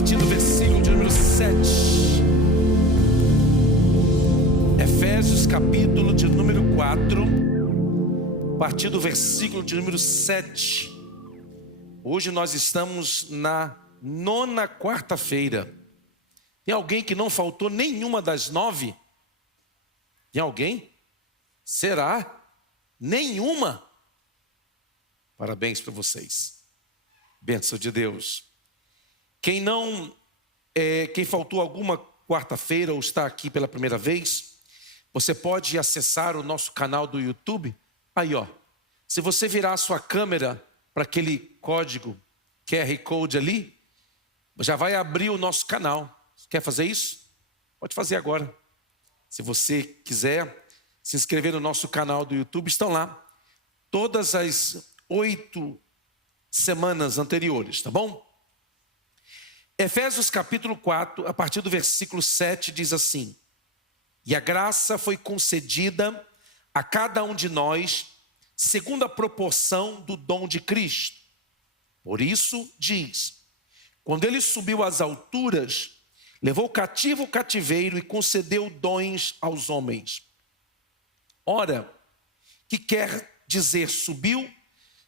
partir do versículo de número 7. Efésios, capítulo de número 4, a partir do versículo de número 7. Hoje nós estamos na 9ª quarta-feira. Tem alguém que não faltou nenhuma das 9? Tem alguém? Será? Nenhuma? Parabéns para vocês. Bênção de Deus. Quem faltou alguma quarta-feira ou está aqui pela primeira vez, você pode acessar o nosso canal do YouTube. Aí, ó. Se você virar a sua câmera para aquele código QR Code ali, já vai abrir o nosso canal. Quer fazer isso? Pode fazer agora. Se você quiser se inscrever no nosso canal do YouTube, estão lá todas as 8 semanas anteriores, tá bom? Efésios capítulo 4, a partir do versículo 7, diz assim: E a graça foi concedida a cada um de nós, segundo a proporção do dom de Cristo. Por isso diz: Quando ele subiu às alturas, levou cativo o cativeiro e concedeu dons aos homens. Ora, que quer dizer subiu,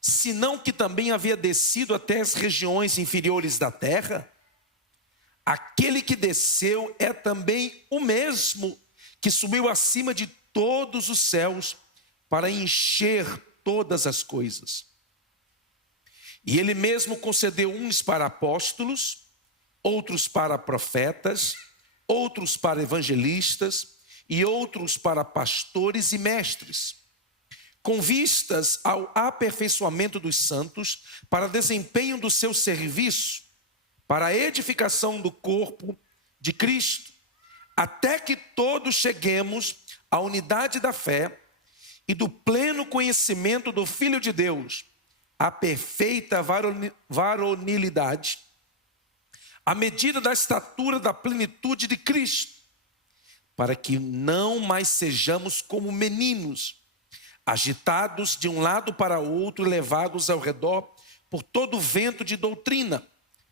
senão que também havia descido até as regiões inferiores da terra? Aquele que desceu é também o mesmo que subiu acima de todos os céus para encher todas as coisas. E ele mesmo concedeu uns para apóstolos, outros para profetas, outros para evangelistas e outros para pastores e mestres, com vistas ao aperfeiçoamento dos santos, para desempenho do seu serviço, para a edificação do corpo de Cristo, até que todos cheguemos à unidade da fé e do pleno conhecimento do Filho de Deus, à perfeita varonilidade, à medida da estatura da plenitude de Cristo, para que não mais sejamos como meninos, agitados de um lado para outro, levados ao redor por todo vento de doutrina,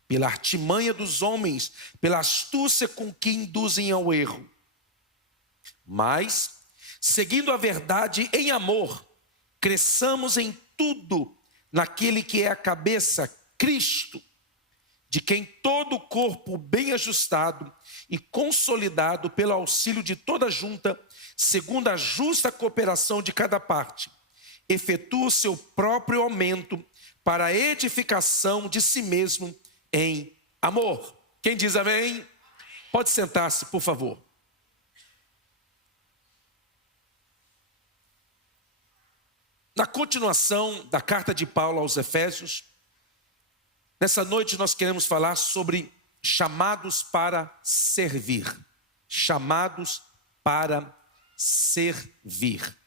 pela artimanha dos homens, pela astúcia com que induzem ao erro. Mas, seguindo a verdade em amor, cresçamos em tudo naquele que é a cabeça, Cristo, de quem todo o corpo bem ajustado e consolidado pelo auxílio de toda junta, segundo a justa cooperação de cada parte, efetua o seu próprio aumento para a edificação de si mesmo em amor. Quem diz amém? Pode sentar-se, por favor. Na continuação da carta de Paulo aos Efésios, nessa noite nós queremos falar sobre chamados para servir. Chamados para servir.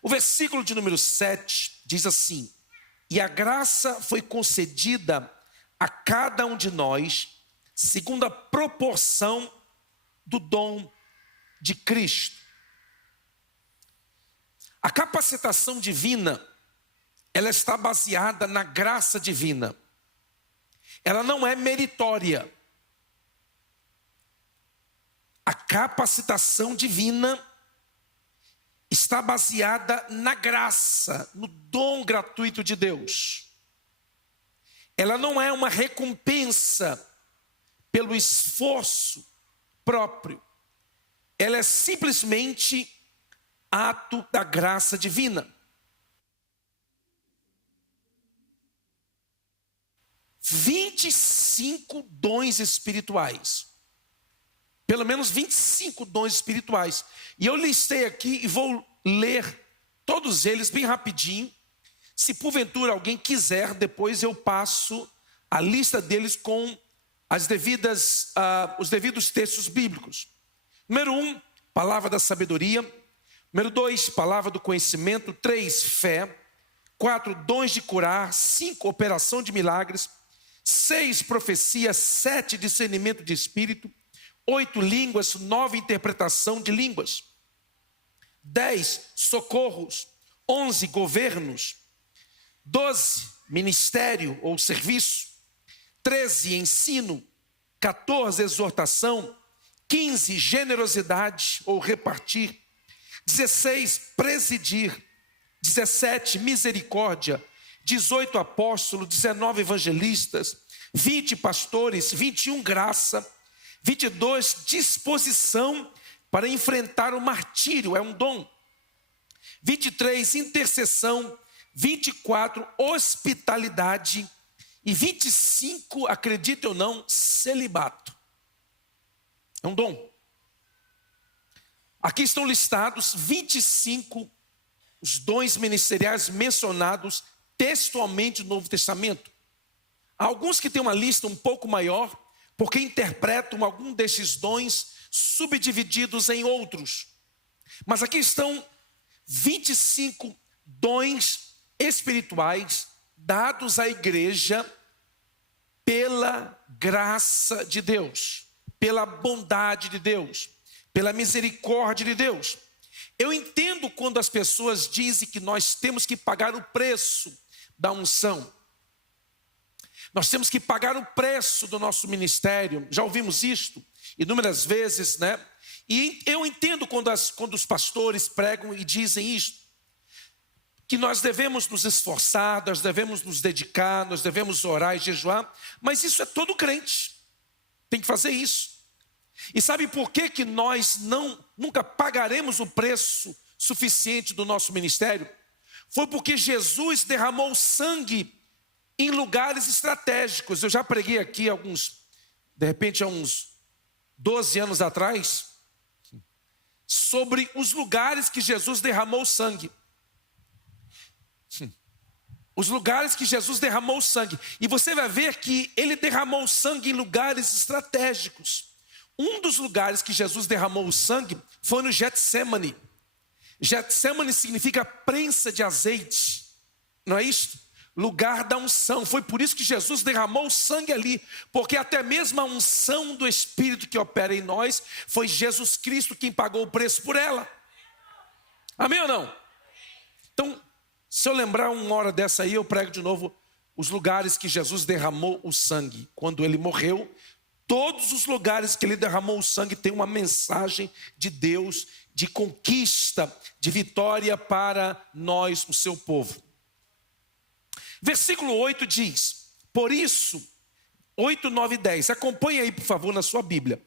O versículo de número 7 diz assim: E a graça foi concedida a cada um de nós, segundo a proporção do dom de Cristo. A capacitação divina, ela está baseada na graça divina. Ela não é meritória. A capacitação divina está baseada na graça, no dom gratuito de Deus. Ela não é uma recompensa pelo esforço próprio. Ela é simplesmente ato da graça divina. 25 dons espirituais. Pelo menos 25 dons espirituais. E eu listei aqui e vou ler todos eles bem rapidinho. Se porventura alguém quiser, depois eu passo a lista deles com os devidos textos bíblicos. Número 1, palavra da sabedoria. Número 2, palavra do conhecimento. 3, fé. 4, dons de curar. 5, operação de milagres. 6, profecia. 7, discernimento de espírito. 8, línguas. 9, interpretação de línguas. 10, socorros. 11, governos. 12, ministério ou serviço. 13, ensino. 14, exortação. 15, generosidade ou repartir. 16, presidir. 17, misericórdia. 18, apóstolo. 19, evangelistas. 20, pastores. 21, graça. 22, disposição para enfrentar o martírio, é um dom. 23, intercessão. 24, hospitalidade. E 25, acredite ou não, celibato. É um dom. Aqui estão listados 25 os dons ministeriais mencionados textualmente no Novo Testamento. Há alguns que têm uma lista um pouco maior, porque interpretam algum desses dons subdivididos em outros. Mas aqui estão 25 dons espirituais dados à igreja pela graça de Deus, pela bondade de Deus, pela misericórdia de Deus. Eu entendo quando as pessoas dizem que nós temos que pagar o preço da unção. Nós temos que pagar o preço do nosso ministério. Já ouvimos isto inúmeras vezes, né? E eu entendo quando os pastores pregam e dizem isto, que nós devemos nos esforçar, nós devemos nos dedicar, nós devemos orar e jejuar, mas isso é todo crente, tem que fazer isso. E sabe por que nós nunca pagaremos o preço suficiente do nosso ministério? Foi porque Jesus derramou sangue em lugares estratégicos. Eu já preguei aqui há uns 12 anos atrás, sobre os lugares que Jesus derramou sangue. Os lugares que Jesus derramou sangue. E você vai ver que ele derramou sangue em lugares estratégicos. Um dos lugares que Jesus derramou o sangue foi no Getsemane. Getsemane significa prensa de azeite, não é isso? Lugar da unção. Foi por isso que Jesus derramou o sangue ali, porque até mesmo a unção do Espírito que opera em nós, foi Jesus Cristo quem pagou o preço por ela. Amém ou não? Então, se eu lembrar uma hora dessa aí, eu prego de novo os lugares que Jesus derramou o sangue. Quando ele morreu, todos os lugares que ele derramou o sangue tem uma mensagem de Deus, de conquista, de vitória para nós, o seu povo. Versículo 8 diz, por isso, 8, 9 e 10, acompanhe aí por favor na sua Bíblia.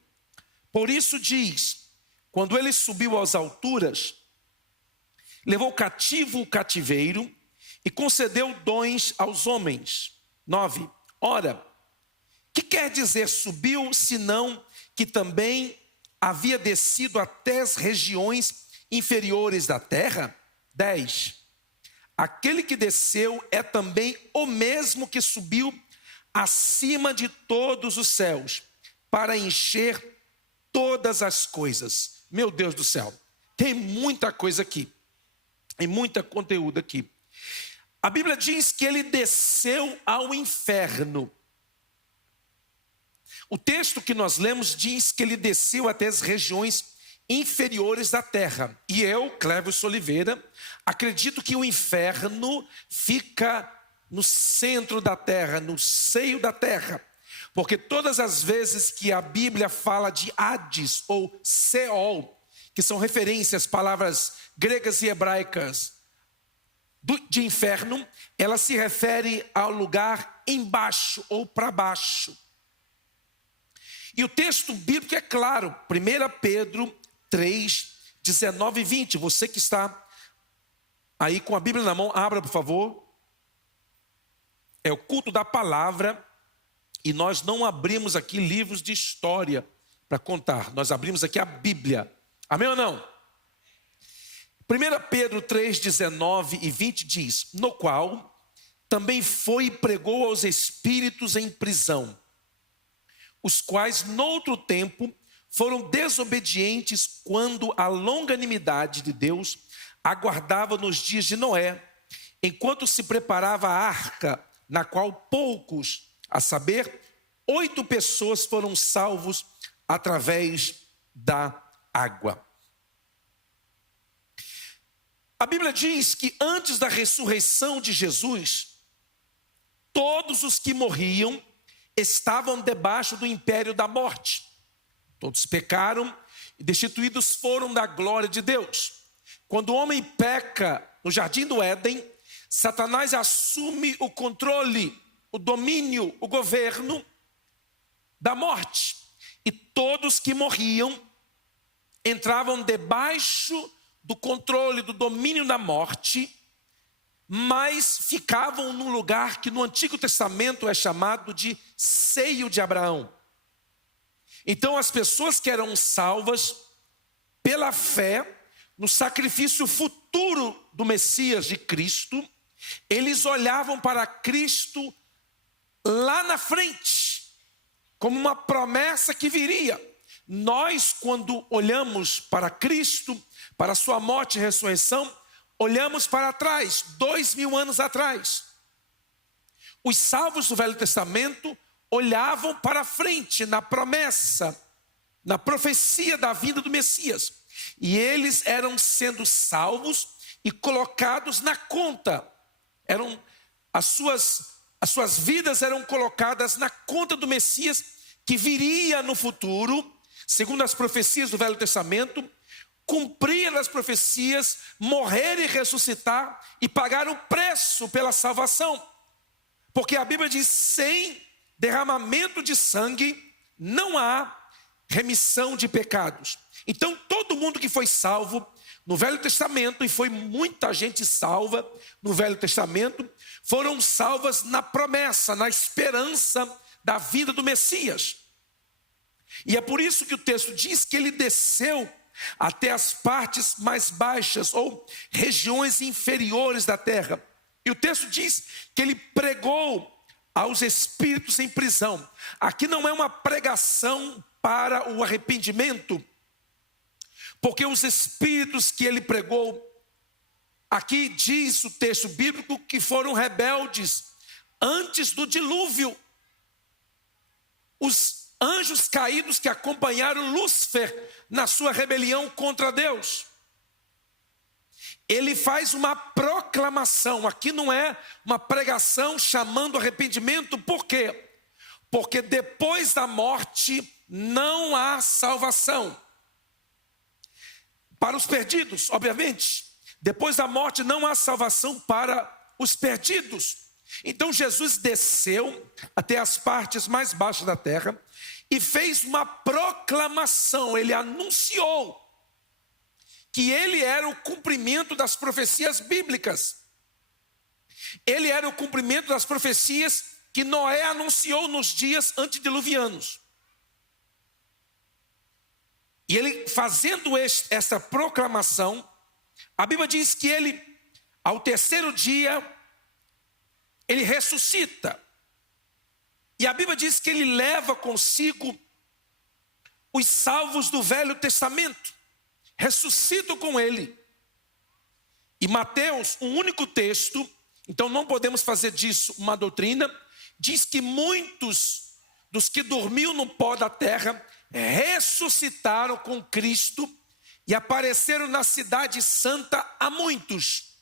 Por isso diz, quando ele subiu às alturas, levou cativo o cativeiro e concedeu dons aos homens. 9, ora, que quer dizer subiu, senão que também havia descido até as regiões inferiores da terra? 10, aquele que desceu é também o mesmo que subiu acima de todos os céus, para encher todas as coisas. Meu Deus do céu, tem muita coisa aqui, tem muito conteúdo aqui. A Bíblia diz que ele desceu ao inferno. O texto que nós lemos diz que ele desceu até as regiões inferiores da terra. E eu, Clévio Oliveira, acredito que o inferno fica no centro da terra, no seio da terra. Porque todas as vezes que a Bíblia fala de Hades ou Seol, que são referências, palavras gregas e hebraicas de inferno, ela se refere ao lugar embaixo ou para baixo. E o texto bíblico é claro, 1 Pedro 3, 19 e 20. Você que está aí com a Bíblia na mão, abra por favor. É o culto da palavra e nós não abrimos aqui livros de história para contar. Nós abrimos aqui a Bíblia. Amém ou não? 1 Pedro 3, 19 e 20 diz, no qual também foi e pregou aos espíritos em prisão, os quais noutro tempo foram desobedientes quando a longanimidade de Deus aguardava nos dias de Noé, enquanto se preparava a arca, na qual poucos, a saber, 8 pessoas foram salvos através da água. A Bíblia diz que antes da ressurreição de Jesus, todos os que morriam, estavam debaixo do império da morte. Todos pecaram e destituídos foram da glória de Deus. Quando o homem peca no jardim do Éden, Satanás assume o controle, o domínio, o governo da morte. E todos que morriam entravam debaixo do controle, do domínio da morte, mas ficavam num lugar que no Antigo Testamento é chamado de seio de Abraão. Então as pessoas que eram salvas pela fé no sacrifício futuro do Messias de Cristo, eles olhavam para Cristo lá na frente, como uma promessa que viria. Nós, quando olhamos para Cristo, para a sua morte e ressurreição, olhamos para trás, 2000 anos atrás. Os salvos do Velho Testamento olhavam para frente, na promessa, na profecia da vinda do Messias. E eles eram sendo salvos e colocados na conta. As suas vidas eram colocadas na conta do Messias, que viria no futuro, segundo as profecias do Velho Testamento, cumprir as profecias, morrer e ressuscitar e pagar o preço pela salvação. Porque a Bíblia diz: sem derramamento de sangue não há remissão de pecados. Então todo mundo que foi salvo no Velho Testamento, e foi muita gente salva no Velho Testamento, foram salvas na promessa, na esperança da vinda do Messias. E é por isso que o texto diz que ele desceu até as partes mais baixas ou regiões inferiores da terra. E o texto diz que ele pregou aos espíritos em prisão. Aqui não é uma pregação para o arrependimento, porque os espíritos que ele pregou, aqui diz o texto bíblico que foram rebeldes antes do dilúvio. Os anjos caídos que acompanharam Lúcifer na sua rebelião contra Deus. Ele faz uma proclamação, aqui não é uma pregação chamando arrependimento. Por quê? Porque depois da morte não há salvação. Para os perdidos, obviamente, depois da morte não há salvação para os perdidos. Então Jesus desceu até as partes mais baixas da terra e fez uma proclamação. Ele anunciou que ele era o cumprimento das profecias bíblicas. Ele era o cumprimento das profecias que Noé anunciou nos dias antediluvianos. E ele, fazendo essa proclamação, a Bíblia diz que ele, ao terceiro dia, ele ressuscita. E a Bíblia diz que ele leva consigo os salvos do Velho Testamento, ressuscitam com ele. E Mateus, um único texto, então não podemos fazer disso uma doutrina, diz que muitos dos que dormiam no pó da terra ressuscitaram com Cristo e apareceram na cidade santa a muitos.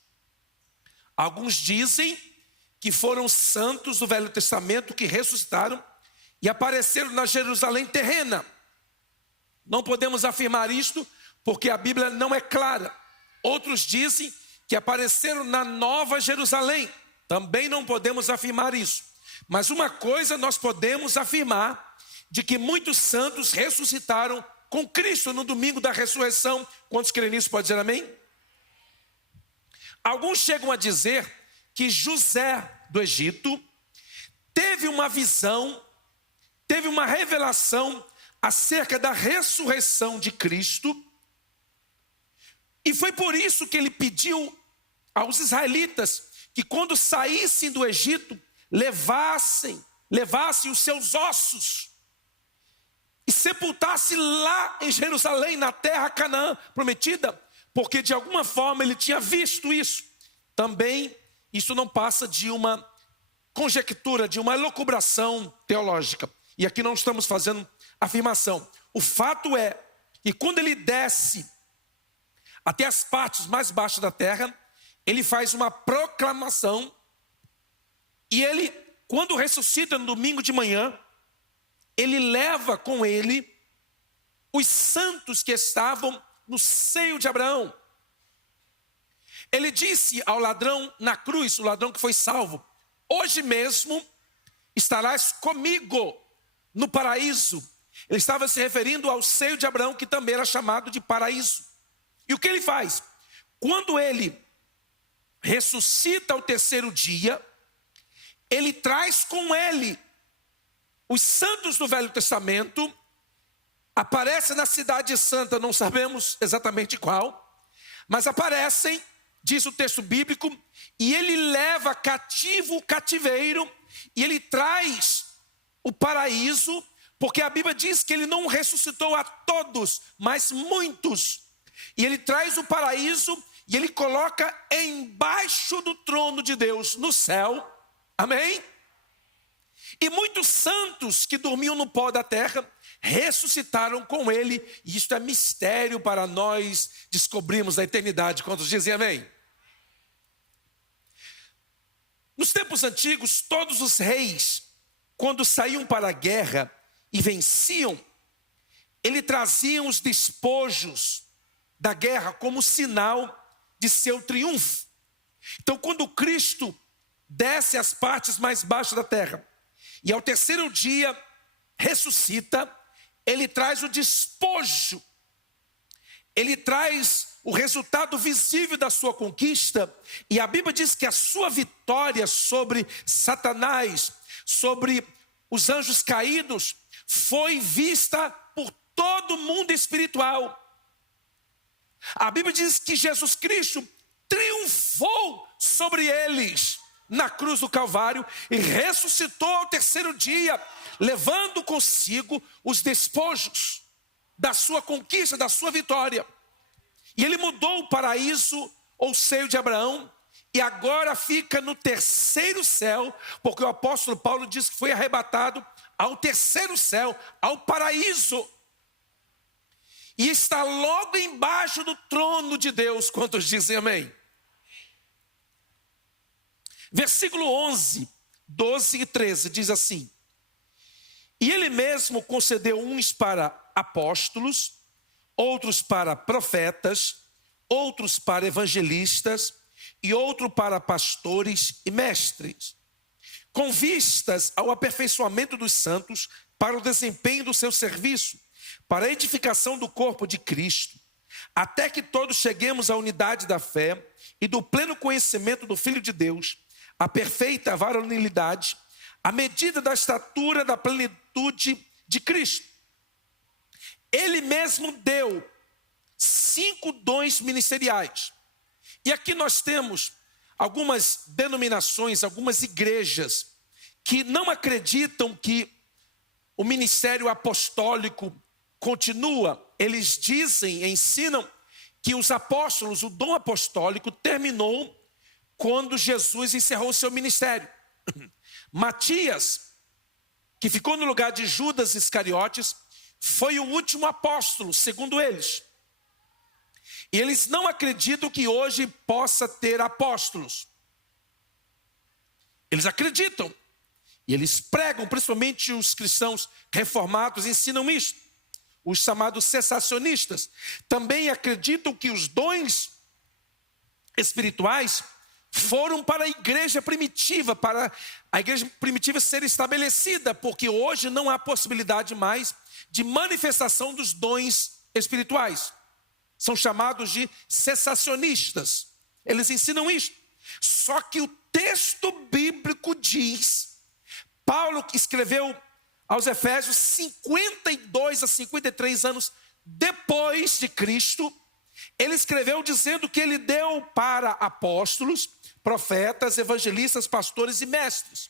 Alguns dizem que foram santos do Velho Testamento que ressuscitaram e apareceram na Jerusalém terrena. Não podemos afirmar isto porque a Bíblia não é clara. Outros dizem que apareceram na Nova Jerusalém. Também não podemos afirmar isso. Mas uma coisa nós podemos afirmar, de que muitos santos ressuscitaram com Cristo no domingo da ressurreição. Quantos creem nisso? Pode dizer amém? Alguns chegam a dizer que José do Egito teve uma visão, teve uma revelação acerca da ressurreição de Cristo, e foi por isso que ele pediu aos israelitas que quando saíssem do Egito, levassem os seus ossos e sepultasse lá em Jerusalém, na terra Canaã prometida, porque de alguma forma ele tinha visto isso. Também isso não passa de uma conjectura, de uma elucubração teológica. E aqui não estamos fazendo afirmação. O fato é que quando ele desce até as partes mais baixas da terra, ele faz uma proclamação, e ele, quando ressuscita no domingo de manhã, ele leva com ele os santos que estavam no seio de Abraão. Ele disse ao ladrão na cruz, o ladrão que foi salvo: hoje mesmo estarás comigo no paraíso. Ele estava se referindo ao seio de Abraão, que também era chamado de paraíso. E o que ele faz? Quando ele ressuscita ao terceiro dia, ele traz com ele os santos do Velho Testamento, aparece na cidade santa, não sabemos exatamente qual, mas aparecem, diz o texto bíblico, e ele leva cativo o cativeiro, e ele traz o paraíso, porque a Bíblia diz que ele não ressuscitou a todos, mas muitos. E ele traz o paraíso e ele coloca embaixo do trono de Deus no céu. Amém? E muitos santos que dormiam no pó da terra ressuscitaram com ele. E isto é mistério para nós descobrirmos a eternidade. Quantos dizem amém? Nos tempos antigos, todos os reis, quando saíam para a guerra e venciam, ele traziam os despojos da guerra como sinal de seu triunfo. Então, quando Cristo desce às partes mais baixas da terra e ao terceiro dia ressuscita, ele traz o despojo, ele traz o resultado visível da sua conquista. E a Bíblia diz que a sua vitória sobre Satanás, sobre os anjos caídos, foi vista por todo o mundo espiritual. A Bíblia diz que Jesus Cristo triunfou sobre eles na cruz do Calvário e ressuscitou ao terceiro dia, levando consigo os despojos da sua conquista, da sua vitória. E ele mudou o paraíso, ou seio de Abraão, e agora fica no terceiro céu, porque o apóstolo Paulo diz que foi arrebatado ao terceiro céu, ao paraíso. E está logo embaixo do trono de Deus. Quantos dizem amém? Versículo 11, 12 e 13 diz assim: e ele mesmo concedeu uns para apóstolos, outros para profetas, outros para evangelistas e outros para pastores e mestres, com vistas ao aperfeiçoamento dos santos para o desempenho do seu serviço, para a edificação do corpo de Cristo, até que todos cheguemos à unidade da fé e do pleno conhecimento do Filho de Deus, a perfeita varonilidade, à medida da estatura da plenitude de Cristo. Ele mesmo deu 5 dons ministeriais. E aqui nós temos algumas denominações, algumas igrejas que não acreditam que o ministério apostólico continua. Eles dizem, ensinam que os apóstolos, o dom apostólico terminou quando Jesus encerrou o seu ministério. Matias, que ficou no lugar de Judas Iscariotes, foi o último apóstolo, segundo eles. E eles não acreditam que hoje possa ter apóstolos. Eles acreditam. E eles pregam, principalmente os cristãos reformados ensinam isso. Os chamados cessacionistas também acreditam que os dons espirituais foram para a igreja primitiva, para a igreja primitiva ser estabelecida, porque hoje não há possibilidade mais de manifestação dos dons espirituais. São chamados de cessacionistas. Eles ensinam isso. Só que o texto bíblico diz, Paulo escreveu aos Efésios 52 a 53 anos depois de Cristo, ele escreveu dizendo que ele deu para apóstolos, profetas, evangelistas, pastores e mestres.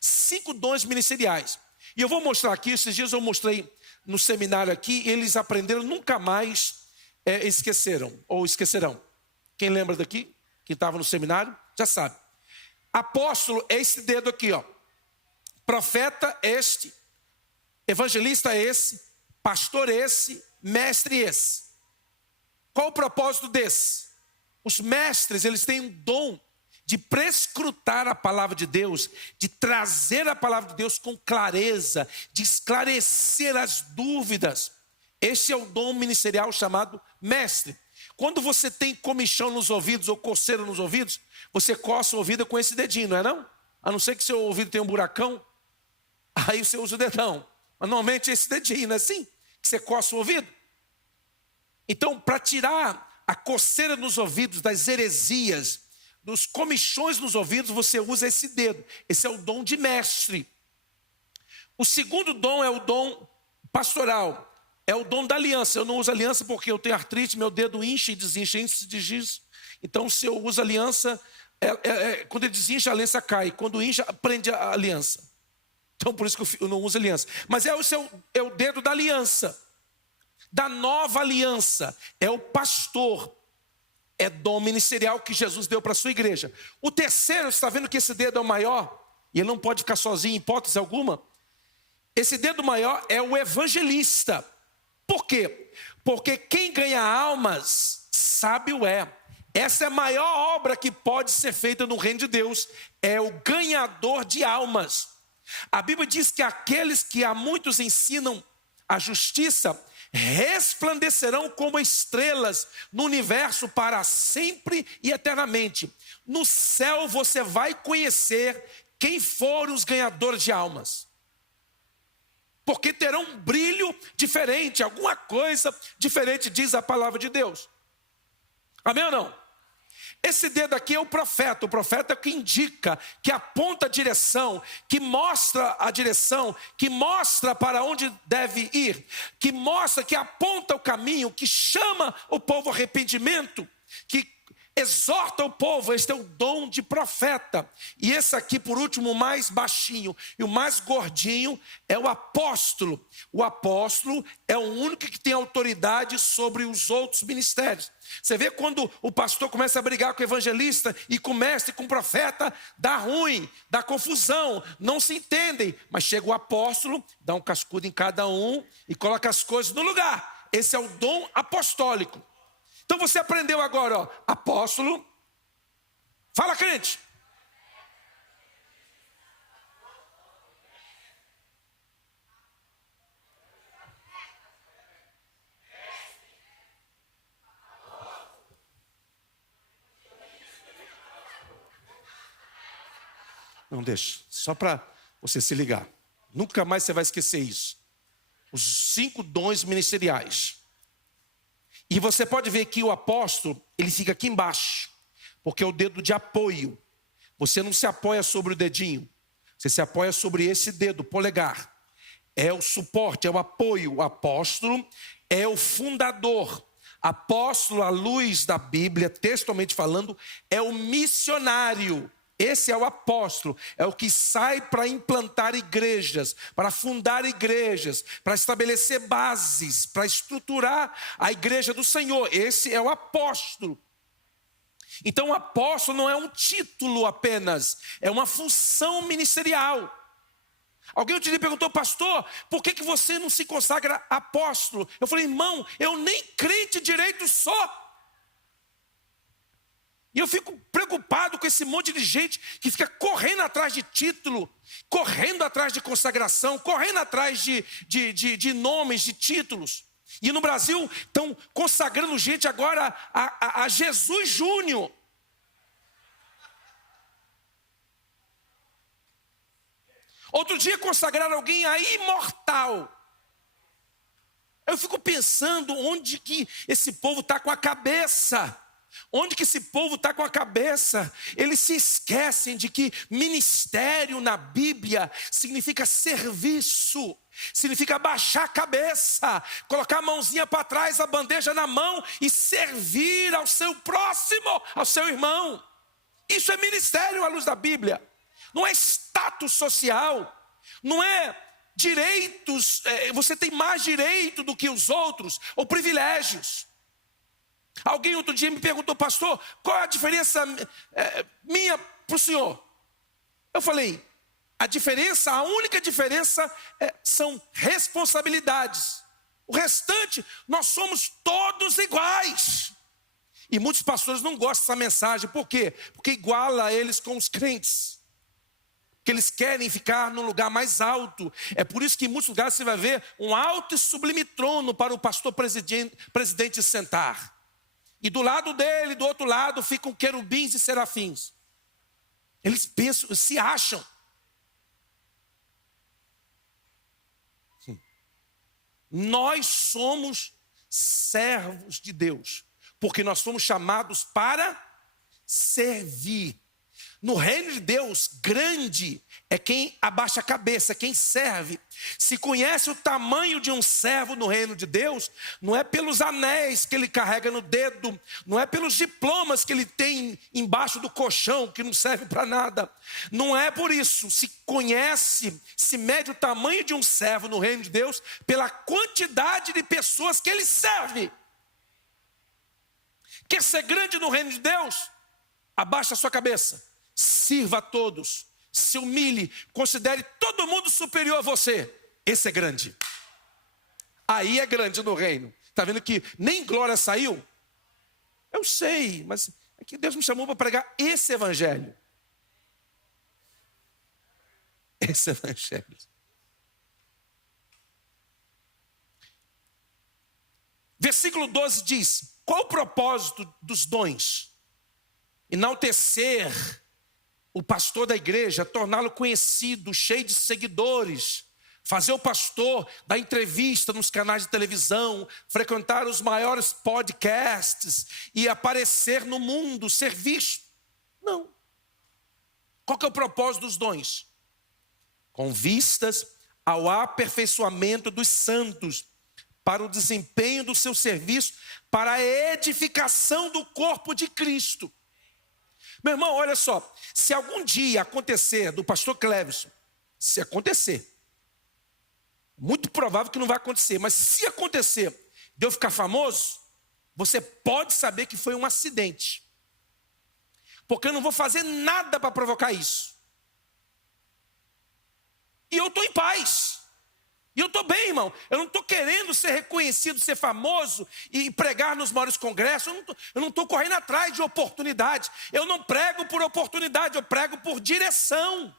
5 dons ministeriais. E eu vou mostrar aqui, esses dias eu mostrei no seminário aqui, eles aprenderam, nunca mais esqueceram, ou esquecerão. Quem lembra daqui? Quem estava no seminário, já sabe. Apóstolo é esse dedo aqui, ó. Profeta este, evangelista esse, pastor esse, mestre esse. Qual o propósito desse? Os mestres, eles têm um dom de prescrutar a palavra de Deus, de trazer a palavra de Deus com clareza, de esclarecer as dúvidas. Este é o dom ministerial chamado mestre. Quando você tem comichão nos ouvidos ou coceira nos ouvidos, você coça o ouvido com esse dedinho, não é não? A não ser que seu ouvido tenha um buracão, aí você usa o dedão. Mas normalmente é esse dedinho, não é assim? Que você coça o ouvido. Então, para tirar a coceira nos ouvidos, das heresias, dos comichões nos ouvidos, você usa esse dedo. Esse é o dom de mestre. O segundo dom é o dom pastoral. É o dom da aliança. Eu não uso aliança porque eu tenho artrite, meu dedo incha e desincha, incha e desincha. Então, se eu uso aliança, quando ele desincha, a aliança cai. Quando incha, prende a aliança. Então, por isso que eu não uso aliança. Mas é o dedo da aliança. Da nova aliança. É o pastor. É dom ministerial que Jesus deu para a sua igreja. O terceiro, você está vendo que esse dedo é o maior? E ele não pode ficar sozinho em hipótese alguma. Esse dedo maior é o evangelista. Por quê? Porque quem ganha almas, sábio é. Essa é a maior obra que pode ser feita no reino de Deus. É o ganhador de almas. A Bíblia diz que aqueles que a muitos ensinam a justiça resplandecerão como estrelas no universo para sempre e eternamente. No céu você vai conhecer quem foram os ganhadores de almas. Porque terão um brilho diferente, alguma coisa diferente, diz a palavra de Deus. Amém ou não? Esse dedo aqui é o profeta é o que indica, que aponta a direção, que mostra a direção, que mostra para onde deve ir, que mostra, que aponta o caminho, que chama o povo ao arrependimento, que exorta o povo. Este é o dom de profeta. E esse aqui, por último, o mais baixinho e o mais gordinho é o apóstolo. O apóstolo é o único que tem autoridade sobre os outros ministérios. Você vê quando o pastor começa a brigar com o evangelista e com o mestre, com o profeta, dá ruim, dá confusão, não se entendem. Mas chega o apóstolo, dá um cascudo em cada um e coloca as coisas no lugar. Esse é o dom apostólico. Então você aprendeu agora, ó, apóstolo. Fala, crente. Não deixa, só para você se ligar. Nunca mais você vai esquecer isso. Os 5 dons ministeriais. E você pode ver que o apóstolo, ele fica aqui embaixo, porque é o dedo de apoio. Você não se apoia sobre o dedinho, você se apoia sobre esse dedo, o polegar. É o suporte, é o apoio. O apóstolo é o fundador. Apóstolo, à luz da Bíblia, textualmente falando, é o missionário. Esse é o apóstolo, é o que sai para implantar igrejas, para fundar igrejas, para estabelecer bases, para estruturar a igreja do Senhor. Esse é o apóstolo. Então o apóstolo não é um título apenas, é uma função ministerial. Alguém outro dia perguntou, pastor, por que você não se consagra apóstolo? Eu falei, irmão, eu nem crente direito sou. E eu fico preocupado com esse monte de gente que fica correndo atrás de título, correndo atrás de consagração, correndo atrás de nomes, de títulos. E no Brasil estão consagrando gente agora a Jesus Júnior. Outro dia consagraram alguém a imortal. Eu fico pensando onde que esse povo está com a cabeça. Onde que esse povo está com a cabeça? Eles se esquecem de que ministério na Bíblia significa serviço, significa baixar a cabeça, colocar a mãozinha para trás, a bandeja na mão e servir ao seu próximo, ao seu irmão. Isso é ministério à luz da Bíblia. Não é status social, não é direitos, você tem mais direito do que os outros, ou privilégios. Alguém outro dia me perguntou, pastor, qual é a diferença minha para o senhor? Eu falei, a única diferença são responsabilidades. O restante, nós somos todos iguais. E muitos pastores não gostam dessa mensagem. Por quê? Porque iguala eles com os crentes. Que eles querem ficar no lugar mais alto. É por isso que em muitos lugares você vai ver um alto e sublime trono para o pastor presidente sentar. E do lado dele, do outro lado, ficam querubins e serafins. Eles pensam, se acham. Nós somos servos de Deus, porque nós fomos chamados para servir. No reino de Deus, grande é quem abaixa a cabeça, quem serve. Se conhece o tamanho de um servo no reino de Deus, não é pelos anéis que ele carrega no dedo, não é pelos diplomas que ele tem embaixo do colchão, que não serve para nada. Não é por isso. Se conhece, se mede o tamanho de um servo no reino de Deus, pela quantidade de pessoas que ele serve. Quer ser grande no reino de Deus? Abaixa a sua cabeça. Sirva a todos, se humilhe, considere todo mundo superior a você. Esse é grande. Aí é grande no reino. Está vendo que nem glória saiu? Eu sei, mas é que Deus me chamou para pregar esse evangelho. Esse evangelho. Versículo 12 diz: qual o propósito dos dons? Enaltecer o pastor da igreja, torná-lo conhecido, cheio de seguidores, fazer o pastor dar entrevista nos canais de televisão, frequentar os maiores podcasts e aparecer no mundo, ser visto. Não. Qual que é o propósito dos dons? Com vistas ao aperfeiçoamento dos santos, para o desempenho do seu serviço, para a edificação do corpo de Cristo. Meu irmão, olha só, se algum dia acontecer do pastor Cleverson, se acontecer, muito provável que não vai acontecer, mas se acontecer de eu ficar famoso, você pode saber que foi um acidente. Porque eu não vou fazer nada para provocar isso. E eu estou em paz. E eu estou bem, irmão. Eu não estou querendo ser reconhecido, ser famoso e pregar nos maiores congressos. Eu não estou correndo atrás de oportunidade. Eu não prego por oportunidade, eu prego por direção.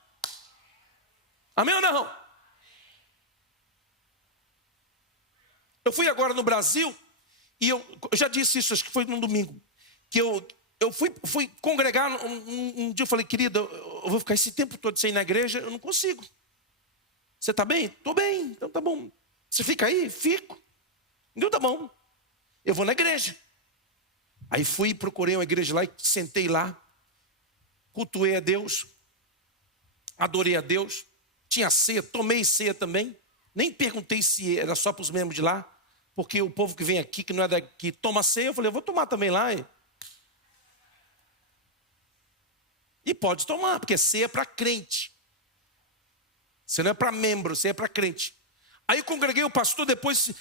Amém ou não? Eu fui agora no Brasil e eu já disse isso, acho que foi no domingo, que eu fui congregar. Um dia eu falei: querida, eu vou ficar esse tempo todo sem ir na igreja, eu não consigo. Você está bem? Estou bem, então tá bom. Você fica aí? Fico. Então tá bom. Eu vou na igreja. Aí fui, procurei uma igreja lá e sentei lá. Cultuei a Deus. Adorei a Deus. Tinha ceia, tomei ceia também. Nem perguntei se era só para os membros de lá. Porque o povo que vem aqui, que não é daqui, toma ceia. Eu falei: eu vou tomar também lá. E pode tomar, porque ceia é para crente. Você não é para membro, você é para crente. Aí eu congreguei o pastor, depois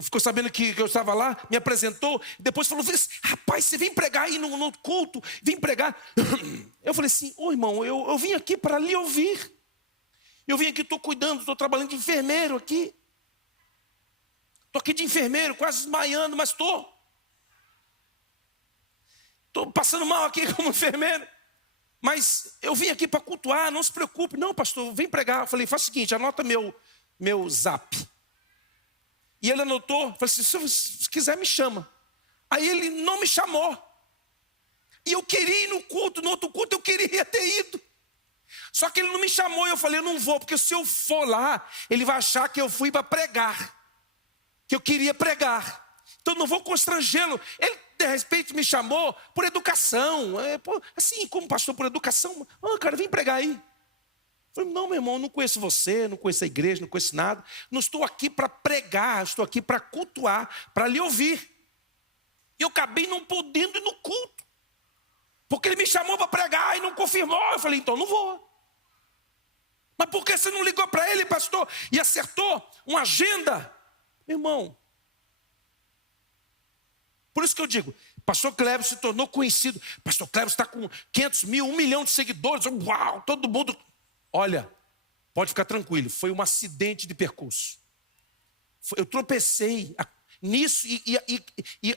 ficou sabendo que eu estava lá, me apresentou, depois falou: rapaz, você vem pregar aí no culto, vem pregar. Eu falei assim: ô irmão, eu vim aqui para lhe ouvir. Eu vim aqui, estou cuidando, estou trabalhando de enfermeiro aqui. Estou aqui de enfermeiro, quase desmaiando, mas estou passando mal aqui como enfermeiro. Mas eu vim aqui para cultuar, não se preocupe. Não, pastor, vem pregar. Eu falei: faz o seguinte, anota meu zap. E ele anotou, falei assim: se quiser me chama. Aí ele não me chamou. E eu queria ir no culto, no outro culto eu queria ter ido. Só que ele não me chamou e eu falei: eu não vou, porque se eu for lá, ele vai achar que eu fui para pregar. Que eu queria pregar. Então eu não vou constrangê-lo. Ele de repente me chamou por educação. Assim, como pastor por educação. Cara, vem pregar aí. Eu falei: não, meu irmão, não conheço você, não conheço a igreja, não conheço nada. Não estou aqui para pregar, estou aqui para cultuar, para lhe ouvir. E eu acabei não podendo ir no culto. Porque ele me chamou para pregar e não confirmou. Eu falei: então não vou. Mas por que você não ligou para ele, pastor, e acertou uma agenda? Meu irmão, por isso que eu digo, pastor Cleber se tornou conhecido. Pastor Cleber está com 500 mil, 1 milhão de seguidores. Uau, todo mundo. Olha, pode ficar tranquilo, foi um acidente de percurso. Eu tropecei nisso e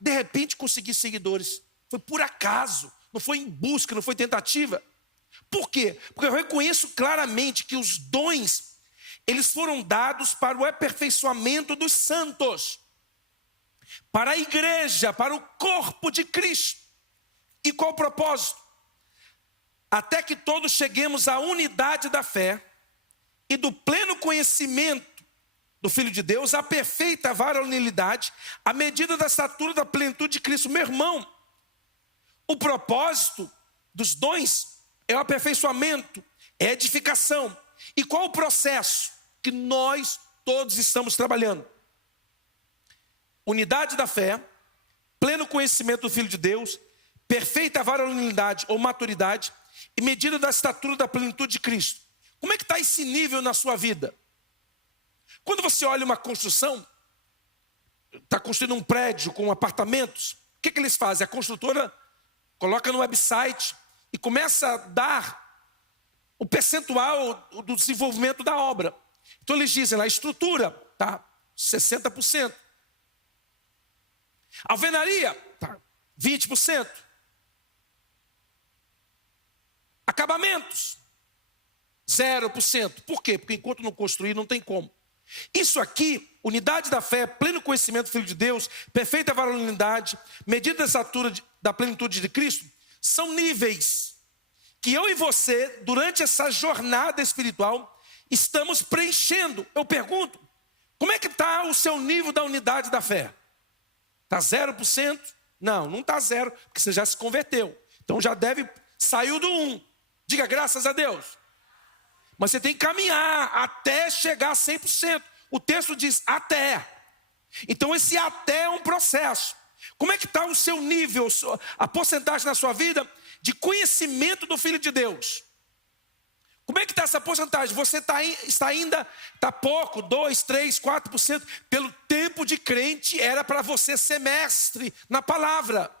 de repente consegui seguidores. Foi por acaso, não foi em busca, não foi tentativa. Por quê? Porque eu reconheço claramente que os dons, eles foram dados para o aperfeiçoamento dos santos, para a igreja, para o corpo de Cristo. E qual o propósito? Até que todos cheguemos à unidade da fé e do pleno conhecimento do Filho de Deus, à perfeita varonilidade, à medida da estatura da plenitude de Cristo. Meu irmão, o propósito dos dons é o aperfeiçoamento, é a edificação. E qual o processo que nós todos estamos trabalhando? Unidade da fé, pleno conhecimento do Filho de Deus, perfeita varonilidade ou maturidade e medida da estatura da plenitude de Cristo. Como é que está esse nível na sua vida? Quando você olha uma construção, está construindo um prédio com apartamentos, o que eles fazem? A construtora coloca no website e começa a dar o percentual do desenvolvimento da obra. Então eles dizem lá, a estrutura está 60%. Alvenaria está 20%. Acabamentos 0%. Por quê? Porque enquanto não construir não tem como. Isso aqui, unidade da fé, pleno conhecimento do Filho de Deus, perfeita varonilidade, medida da estatura da plenitude de Cristo, são níveis que eu e você, durante essa jornada espiritual, estamos preenchendo. Eu pergunto, como é que está o seu nível da unidade da fé? Está 0%? Não, não está 0%, porque você já se converteu. Então já saiu do 1. Diga graças a Deus. Mas você tem que caminhar até chegar a 100%. O texto diz até. Então esse até é um processo. Como é que está o seu nível, a porcentagem na sua vida de conhecimento do Filho de Deus? Como é que está essa porcentagem? Você está ainda, está pouco, 2, 3, 4%. Pelo tempo de crente era para você ser mestre na palavra.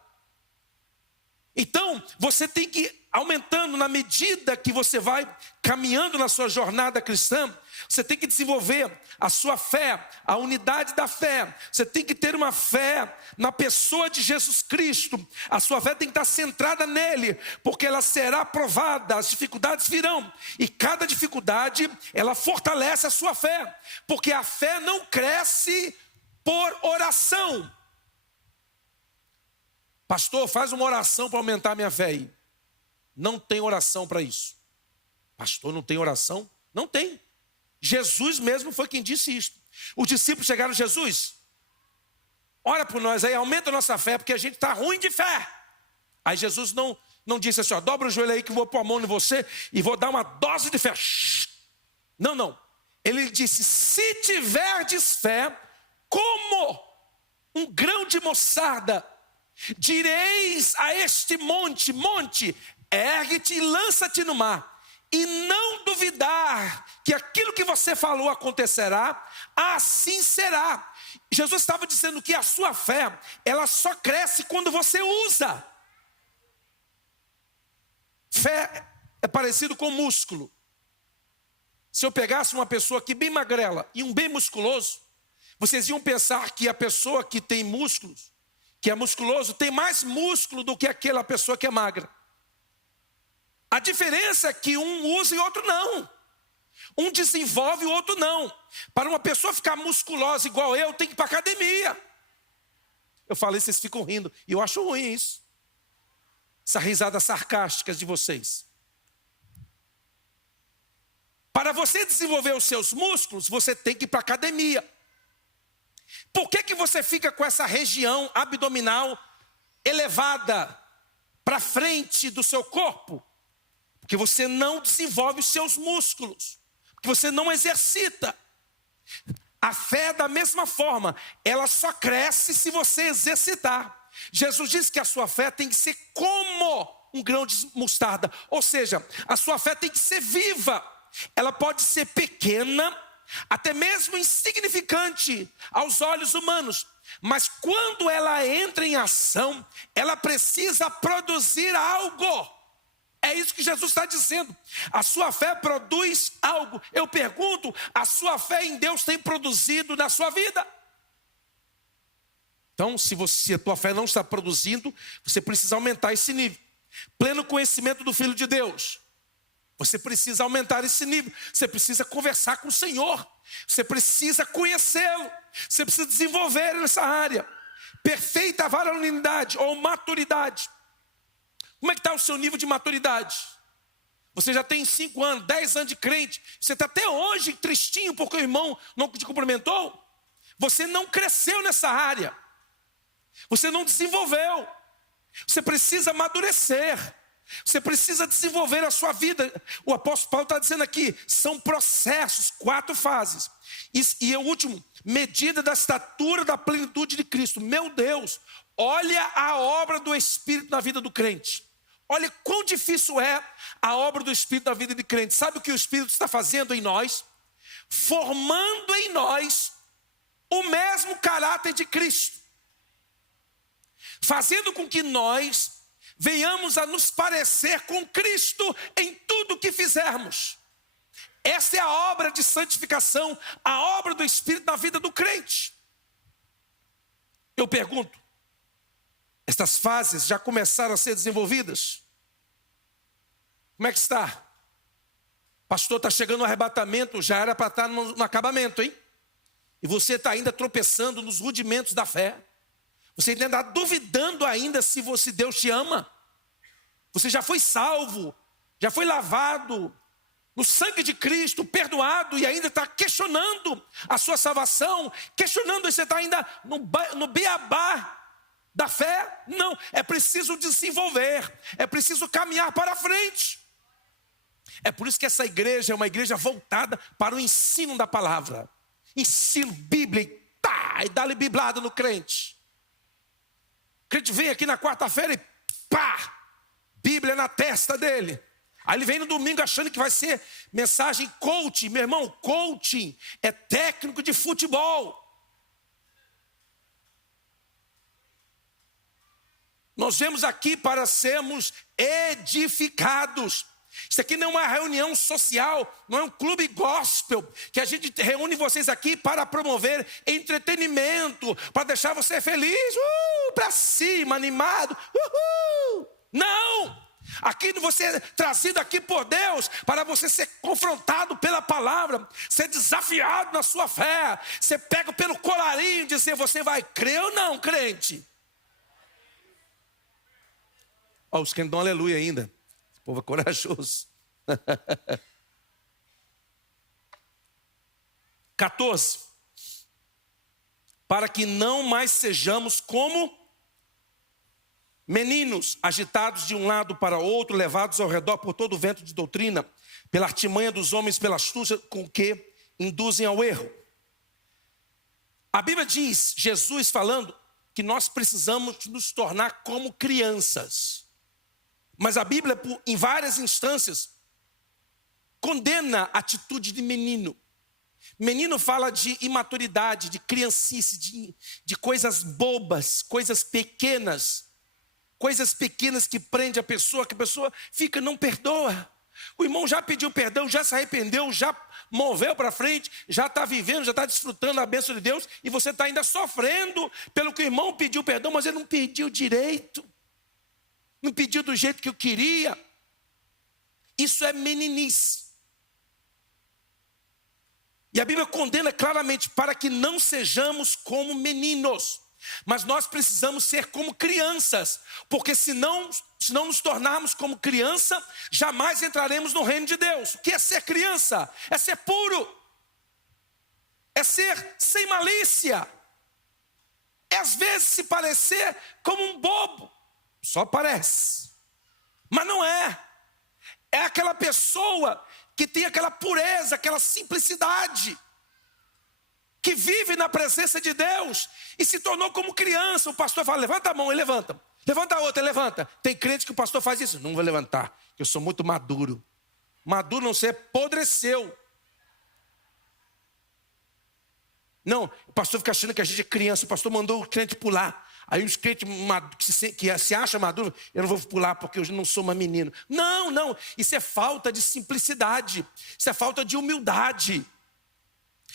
Então, você tem que ir aumentando na medida que você vai caminhando na sua jornada cristã. Você tem que desenvolver a sua fé, a unidade da fé. Você tem que ter uma fé na pessoa de Jesus Cristo. A sua fé tem que estar centrada nele, porque ela será provada, as dificuldades virão. E cada dificuldade, ela fortalece a sua fé, porque a fé não cresce por oração. Pastor, faz uma oração para aumentar a minha fé aí. Não tem oração para isso. Pastor, não tem oração? Não tem. Jesus mesmo foi quem disse isso. Os discípulos chegaram a Jesus. Ora por nós aí, aumenta a nossa fé, porque a gente está ruim de fé. Aí Jesus não disse assim, ó, dobra o joelho aí que eu vou pôr a mão em você e vou dar uma dose de fé. Não. Ele disse, se tiverdes fé, como um grão de mostarda, direis a este monte, ergue-te e lança-te no mar, e não duvidar que aquilo que você falou acontecerá, assim será. Jesus estava dizendo que a sua fé, ela só cresce quando você usa. Fé é parecido com músculo. Se eu pegasse uma pessoa aqui bem magrela e um bem musculoso, vocês iam pensar que a pessoa que tem músculos, que é musculoso, tem mais músculo do que aquela pessoa que é magra. A diferença é que um usa e outro não. Um desenvolve e o outro não. Para uma pessoa ficar musculosa igual eu, tem que ir para a academia. Eu falei, vocês ficam rindo. E eu acho ruim isso. Essa risada sarcástica de vocês. Para você desenvolver os seus músculos, você tem que ir para a academia. Por que você fica com essa região abdominal elevada para frente do seu corpo? Porque você não desenvolve os seus músculos, porque você não exercita. A fé, da mesma forma, ela só cresce se você exercitar. Jesus disse que a sua fé tem que ser como um grão de mostarda, ou seja, a sua fé tem que ser viva. Ela pode ser pequena, até mesmo insignificante aos olhos humanos, mas quando ela entra em ação, ela precisa produzir algo. É isso que Jesus está dizendo. A sua fé produz algo. Eu pergunto, a sua fé em Deus tem produzido na sua vida? Então, se a tua fé não está produzindo, você precisa aumentar esse nível. Pleno conhecimento do Filho de Deus. Você precisa aumentar esse nível. Você precisa conversar com o Senhor. Você precisa conhecê-lo. Você precisa desenvolver nessa área. Perfeita varonilidade ou maturidade. Como é que está o seu nível de maturidade? Você já tem 5 anos, 10 anos de crente. Você está até hoje tristinho porque o irmão não te cumprimentou. Você não cresceu nessa área. Você não desenvolveu. Você precisa amadurecer. Você precisa desenvolver a sua vida. O apóstolo Paulo está dizendo aqui, são processos, 4 fases. E o último, medida da estatura da plenitude de Cristo. Meu Deus, olha a obra do Espírito na vida do crente. Olha quão difícil é a obra do Espírito na vida de crente. Sabe o que o Espírito está fazendo em nós? Formando em nós o mesmo caráter de Cristo. Fazendo com que nós venhamos a nos parecer com Cristo em tudo que fizermos. Essa é a obra de santificação, a obra do Espírito na vida do crente. Eu pergunto, estas fases já começaram a ser desenvolvidas? Como é que está? Pastor, está chegando o arrebatamento, já era para estar no acabamento, hein? E você está ainda tropeçando nos rudimentos da fé. Você ainda está duvidando ainda se Deus te ama. Você já foi salvo, já foi lavado no sangue de Cristo, perdoado, e ainda está questionando a sua salvação, questionando se você está ainda no beabá da fé. Não, é preciso desenvolver, é preciso caminhar para frente. É por isso que essa igreja é uma igreja voltada para o ensino da palavra. Ensino, Bíblia, e dá-lhe biblada no crente. O crente vem aqui na quarta-feira e pá, Bíblia na testa dele. Aí ele vem no domingo achando que vai ser mensagem coaching. Meu irmão, coaching é técnico de futebol. Nós viemos aqui para sermos edificados. Isso aqui não é uma reunião social, não é um clube gospel, que a gente reúne vocês aqui para promover entretenimento, para deixar você feliz, para cima, animado, Não! Aqui você é trazido aqui por Deus para você ser confrontado pela palavra, ser desafiado na sua fé, ser pego pelo colarinho e dizer, você vai crer ou não, crente? Ó, os crentes dão aleluia ainda. O povo é corajoso. 14. Para que não mais sejamos como meninos, agitados de um lado para outro, levados ao redor por todo o vento de doutrina, pela artimanha dos homens, pela astúcia com que induzem ao erro. A Bíblia diz, Jesus falando, que nós precisamos nos tornar como crianças. Mas a Bíblia, em várias instâncias, condena a atitude de menino. Menino fala de imaturidade, de criancice, de coisas bobas, coisas pequenas que prendem a pessoa, que a pessoa fica, não perdoa. O irmão já pediu perdão, já se arrependeu, já moveu para frente, já está vivendo, já está desfrutando a bênção de Deus, e você está ainda sofrendo pelo que o irmão pediu perdão, mas ele não pediu direito. Não pediu do jeito que eu queria. Isso é meninice. E a Bíblia condena claramente para que não sejamos como meninos, mas nós precisamos ser como crianças, porque se não nos tornarmos como criança, jamais entraremos no reino de Deus. O que é ser criança? É ser puro, é ser sem malícia, é às vezes se parecer como um bobo. Só parece, mas não é. É aquela pessoa que tem aquela pureza, aquela simplicidade, que vive na presença de Deus e se tornou como criança. O pastor fala, levanta a mão, ele levanta. Levanta a outra, ele levanta. Tem crente que o pastor faz isso. Não vou levantar, eu sou muito maduro. Maduro não ser, apodreceu. Não, o pastor fica achando que a gente é criança. O pastor mandou o crente pular. Aí os crentes que se acham maduros, eu não vou pular porque eu não sou uma menina. Não, isso é falta de simplicidade. Isso é falta de humildade.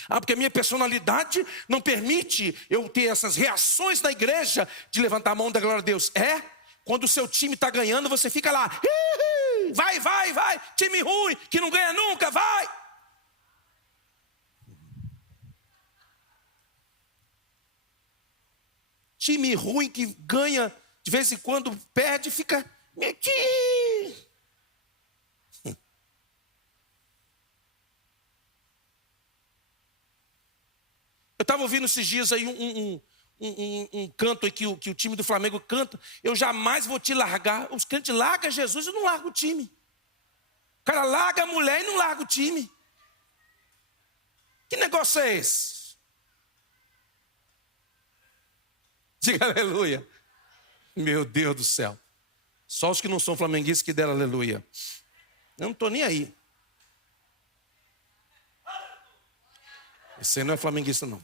Porque a minha personalidade não permite eu ter essas reações na igreja de levantar a mão da glória a Deus. Quando o seu time está ganhando, você fica lá, vai, time ruim, que não ganha nunca, vai. Time ruim que ganha, de vez em quando perde, fica... Eu estava ouvindo esses dias aí um canto aí que o time do Flamengo canta. Eu jamais vou te largar. Os crentes largam Jesus e não largam o time. O cara larga a mulher e não larga o time. Que negócio é esse? Diga aleluia. Meu Deus do céu. Só os que não são flamenguistas que deram aleluia. Eu não estou nem aí. Esse aí não é flamenguista não.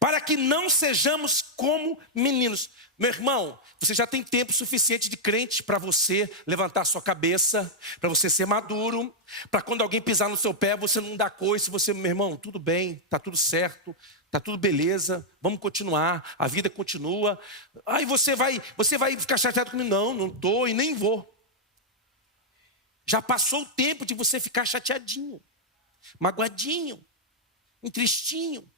Para que não sejamos como meninos. Meu irmão, você já tem tempo suficiente de crente para você levantar sua cabeça, para você ser maduro, para quando alguém pisar no seu pé, você não dar coice, você, meu irmão, tudo bem, está tudo certo, está tudo beleza, vamos continuar, a vida continua. Aí você vai ficar chateado comigo? Não estou e nem vou. Já passou o tempo de você ficar chateadinho, magoadinho, tristinho,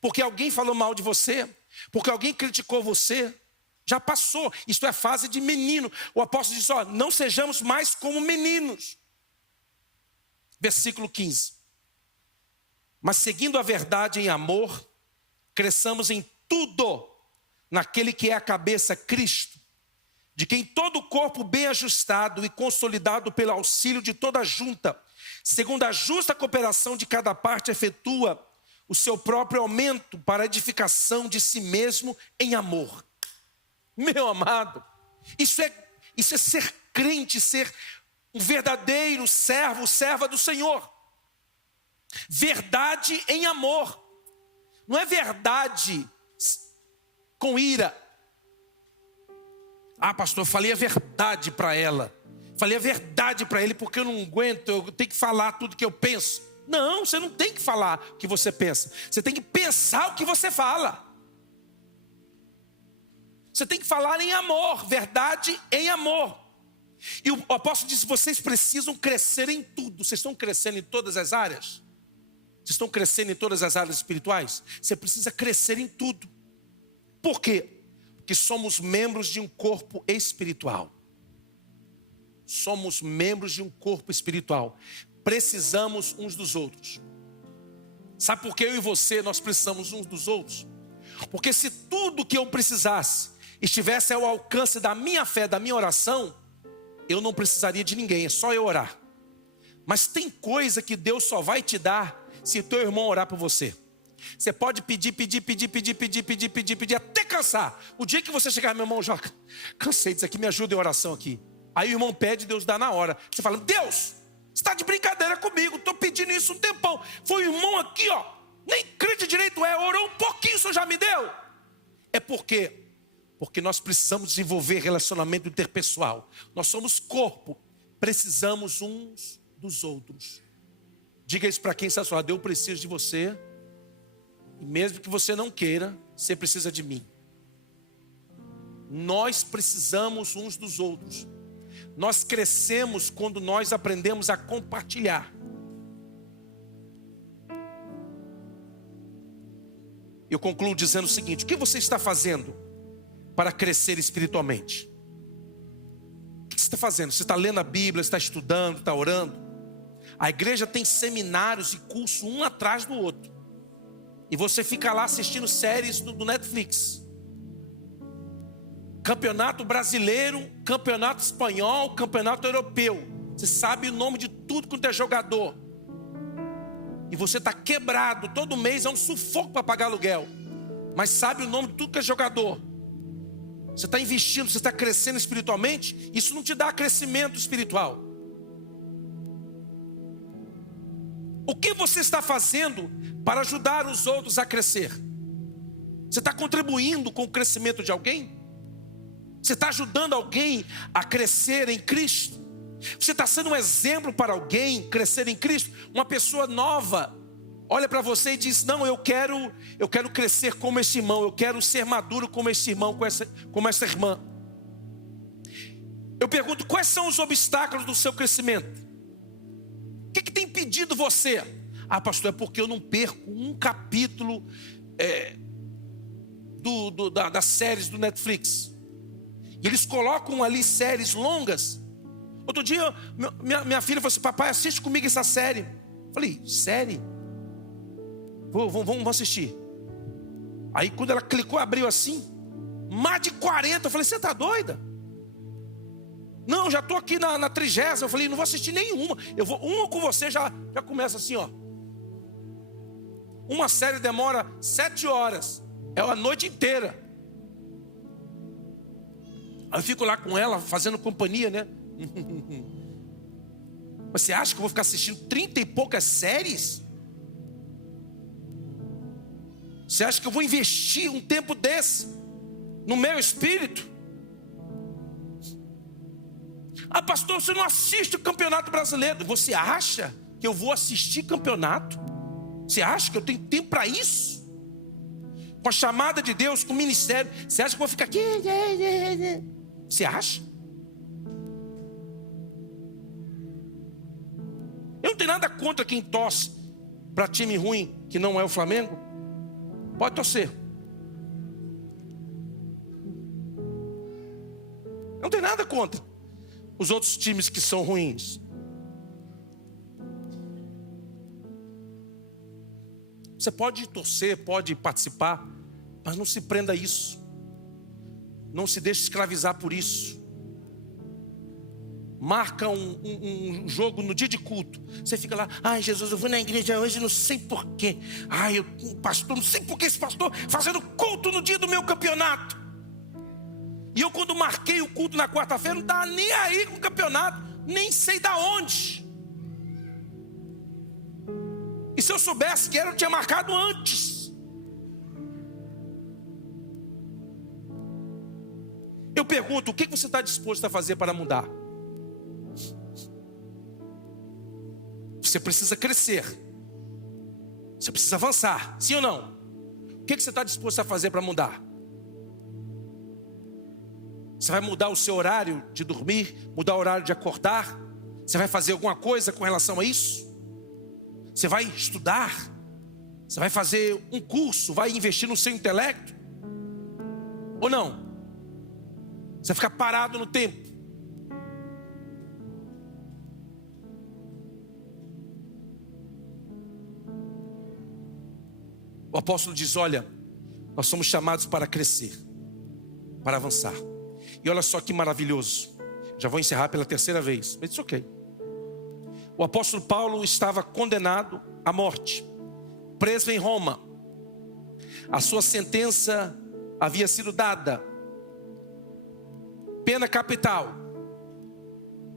porque alguém falou mal de você, porque alguém criticou você. Já passou, isso é fase de menino. O apóstolo diz, não sejamos mais como meninos. Versículo 15. Mas seguindo a verdade em amor, cresçamos em tudo naquele que é a cabeça, Cristo, de quem todo o corpo bem ajustado e consolidado pelo auxílio de toda a junta, segundo a justa cooperação de cada parte, efetua o seu próprio aumento para a edificação de si mesmo em amor. Meu amado, isso é ser crente, ser um verdadeiro servo, serva do Senhor. Verdade em amor. Não é verdade com ira. Pastor, eu falei a verdade para ela. Falei a verdade para ele porque eu não aguento, eu tenho que falar tudo que eu penso. Não, você não tem que falar o que você pensa. Você tem que pensar o que você fala. Você tem que falar em amor, verdade em amor. E o apóstolo disse, vocês precisam crescer em tudo. Vocês estão crescendo em todas as áreas? Vocês estão crescendo em todas as áreas espirituais? Você precisa crescer em tudo. Por quê? Porque somos membros de um corpo espiritual. Somos membros de um corpo espiritual. Precisamos uns dos outros. Sabe por que eu e você, nós precisamos uns dos outros? Porque se tudo que eu precisasse estivesse ao alcance da minha fé, da minha oração, eu não precisaria de ninguém, é só eu orar. Mas tem coisa que Deus só vai te dar se teu irmão orar por você. Você pode pedir até cansar. O dia que você chegar, meu irmão, já cansei disso aqui, me ajuda em oração aqui. Aí o irmão pede, Deus dá na hora. Você fala, Deus, você está de brincadeira comigo, estou pedindo isso um tempão. Foi o irmão aqui, nem crente direito orou um pouquinho, o senhor já me deu. É porque nós precisamos desenvolver relacionamento interpessoal. Nós somos corpo, precisamos uns dos outros. Diga isso para quem está só, eu preciso de você. E mesmo que você não queira, você precisa de mim. Nós precisamos uns dos outros. Nós crescemos quando nós aprendemos a compartilhar. Eu concluo dizendo o seguinte: o que você está fazendo para crescer espiritualmente? O que você está fazendo? Você está lendo a Bíblia, está estudando, está orando? A igreja tem seminários e cursos um atrás do outro. E você fica lá assistindo séries do Netflix. Campeonato brasileiro, campeonato espanhol, campeonato europeu. Você sabe o nome de tudo quanto é jogador. E você está quebrado, todo mês é um sufoco para pagar aluguel. Mas sabe o nome de tudo que é jogador. Você está investindo, você está crescendo espiritualmente. Isso não te dá crescimento espiritual. O que você está fazendo para ajudar os outros a crescer? Você está contribuindo com o crescimento de alguém? Você está ajudando alguém a crescer em Cristo? Você está sendo um exemplo para alguém crescer em Cristo? Uma pessoa nova olha para você e diz: não, eu quero crescer como esse irmão, eu quero ser maduro como esse irmão, como essa irmã. Eu pergunto: quais são os obstáculos do seu crescimento? O que tem impedido você? Ah, pastor, é porque eu não perco um capítulo das séries do Netflix. E eles colocam ali séries longas. Outro dia, minha filha falou assim: papai, assiste comigo essa série. Eu falei: série? Vamos assistir. Aí quando ela clicou, abriu assim, mais de 40. Eu falei: você está doida? Não, já estou aqui na 30ª. Eu falei: não vou assistir nenhuma. Eu vou uma com você, já começa assim, ó. Uma série demora 7 horas. É a noite inteira. Aí eu fico lá com ela, fazendo companhia, né? Mas você acha que eu vou ficar assistindo 30 e poucas séries? Você acha que eu vou investir um tempo desse no meu espírito? Ah, pastor, você não assiste o Campeonato Brasileiro. Você acha que eu vou assistir campeonato? Você acha que eu tenho tempo para isso? Com a chamada de Deus, com o ministério, você acha que eu vou ficar aqui? Você acha? Eu não tenho nada contra quem torce para time ruim que não é o Flamengo. Pode torcer. Eu não tenho nada contra os outros times que são ruins. Você pode torcer, pode participar, mas não se prenda a isso. Não se deixe escravizar por isso. Marca um jogo no dia de culto. Você fica lá: ai, Jesus, eu vou na igreja hoje, não sei porquê. Ai, pastor, não sei porquê esse pastor fazendo culto no dia do meu campeonato. E eu, quando marquei o culto na quarta-feira, não estava nem aí com o campeonato, nem sei da onde. E se eu soubesse que era, eu tinha marcado antes. Eu pergunto: o que você está disposto a fazer para mudar? Você precisa crescer. Você precisa avançar, sim ou não? O que você está disposto a fazer para mudar? Você vai mudar o seu horário de dormir? Mudar o horário de acordar? Você vai fazer alguma coisa com relação a isso? Você vai estudar? Você vai fazer um curso? Vai investir no seu intelecto? Ou não? Você vai ficar parado no tempo? O apóstolo diz: olha, nós somos chamados para crescer, para avançar. E olha só que maravilhoso. Já vou encerrar pela 3ª vez, mas isso ok. O apóstolo Paulo estava condenado à morte, preso em Roma. A sua sentença havia sido dada, pena capital.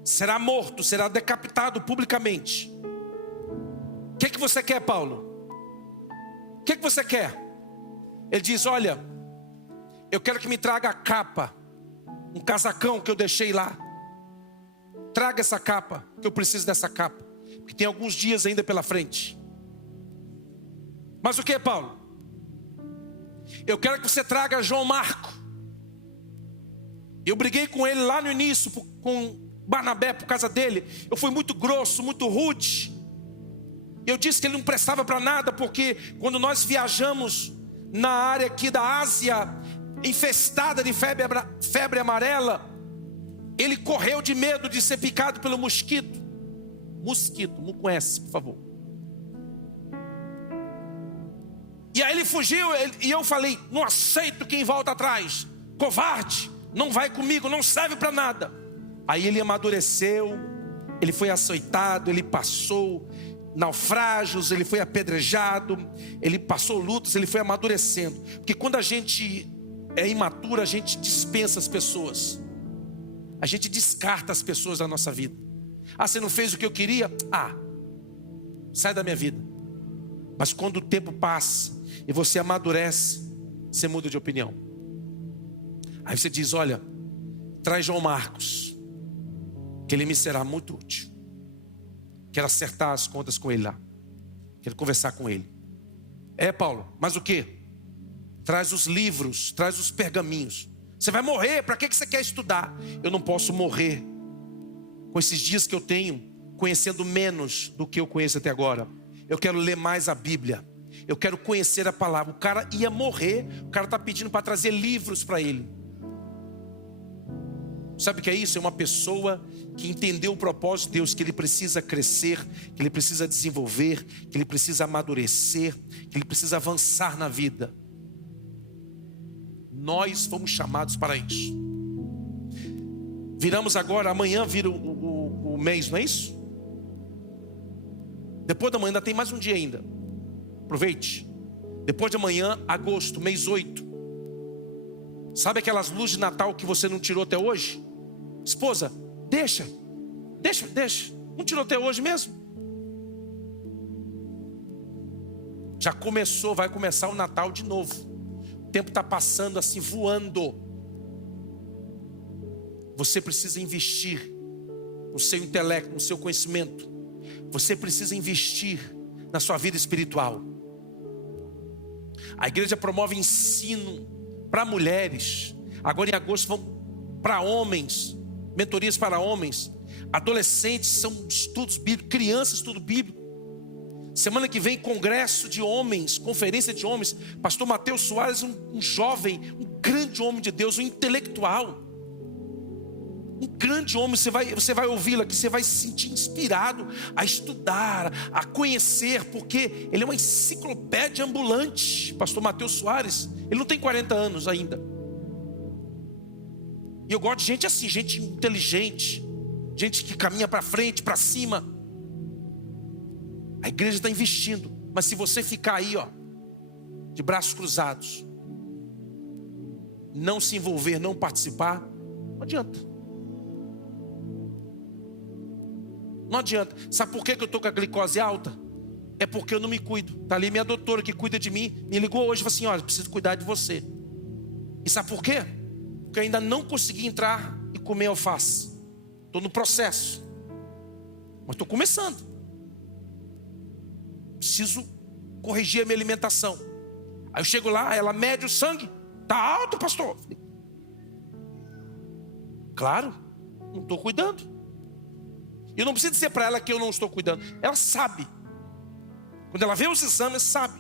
Será morto, será decapitado publicamente. O que você quer, Paulo? O que você quer? Ele diz: olha, eu quero que me traga a capa, um casacão que eu deixei lá. Traga essa capa, que eu preciso dessa capa, porque tem alguns dias ainda pela frente. Mas o que, Paulo? Eu quero que você traga João Marco. Eu briguei com ele lá no início, com Barnabé, por causa dele. Eu fui muito grosso, muito rude. Eu disse que ele não prestava para nada, porque quando nós viajamos na área aqui da Ásia, infestada de febre amarela, ele correu de medo de ser picado pelo mosquito. Mosquito, não conhece, por favor. E aí ele fugiu, e eu falei: não aceito quem volta atrás. Covarde, não vai comigo, não serve para nada. Aí ele amadureceu, ele foi açoitado, ele passou naufrágios, ele foi apedrejado, ele passou lutas, ele foi amadurecendo. Porque quando a gente é imaturo, a gente dispensa as pessoas, a gente descarta as pessoas da nossa vida. Ah, você não fez o que eu queria? Ah, sai da minha vida. Mas quando o tempo passa e você amadurece, você muda de opinião. Aí você diz: olha, traz João Marcos. que Ele me será muito útil. Quero acertar as contas com Ele lá. Quero conversar com Ele. Paulo, mas o quê? Traz os livros, traz os pergaminhos. Você vai morrer, para que você quer estudar? Eu não posso morrer com esses dias que eu tenho, conhecendo menos do que eu conheço até agora. Eu quero ler mais a Bíblia. Eu quero conhecer a palavra. O cara ia morrer, o cara está pedindo para trazer livros para ele. Sabe o que é isso? É uma pessoa que entendeu o propósito de Deus, que ele precisa crescer, que ele precisa desenvolver, que ele precisa amadurecer, que ele precisa avançar na vida. Nós fomos chamados para isso. Viramos agora, amanhã vira o mês, não é isso? Depois da manhã ainda tem mais um dia ainda. Aproveite. Depois de amanhã, agosto, mês 8. Sabe aquelas luzes de Natal que você não tirou até hoje? Esposa, deixa. Não tirou até hoje mesmo? Já começou, vai começar o Natal de novo. O tempo está passando assim, voando. Você precisa investir no seu intelecto, no seu conhecimento. Você precisa investir na sua vida espiritual. A igreja promove ensino para mulheres. Agora em agosto vão para homens, mentorias para homens. Adolescentes são estudos bíblicos, crianças estudo bíblico. Semana que vem congresso de homens, conferência de homens. Pastor Mateus Soares, um jovem, um grande homem de Deus, um intelectual. Um grande homem, você vai ouvi-lo aqui, você vai se sentir inspirado a estudar, a conhecer, porque ele é uma enciclopédia ambulante. Pastor Mateus Soares, ele não tem 40 anos ainda. E eu gosto de gente assim, gente inteligente, gente que caminha para frente, para cima. A igreja está investindo, mas se você ficar aí, de braços cruzados, não se envolver, não participar, não adianta. Não adianta. Sabe por que eu estou com a glicose alta? É porque eu não me cuido. Está ali minha doutora que cuida de mim, me ligou hoje e falou assim: olha, preciso cuidar de você. E sabe por quê? Porque eu ainda não consegui entrar e comer alface. Estou no processo, mas estou começando. Preciso corrigir a minha alimentação. Aí eu chego lá, ela mede o sangue. Está alto, pastor. Claro, não estou cuidando. Eu não preciso dizer para ela que eu não estou cuidando. Ela sabe. Quando ela vê os exames, sabe.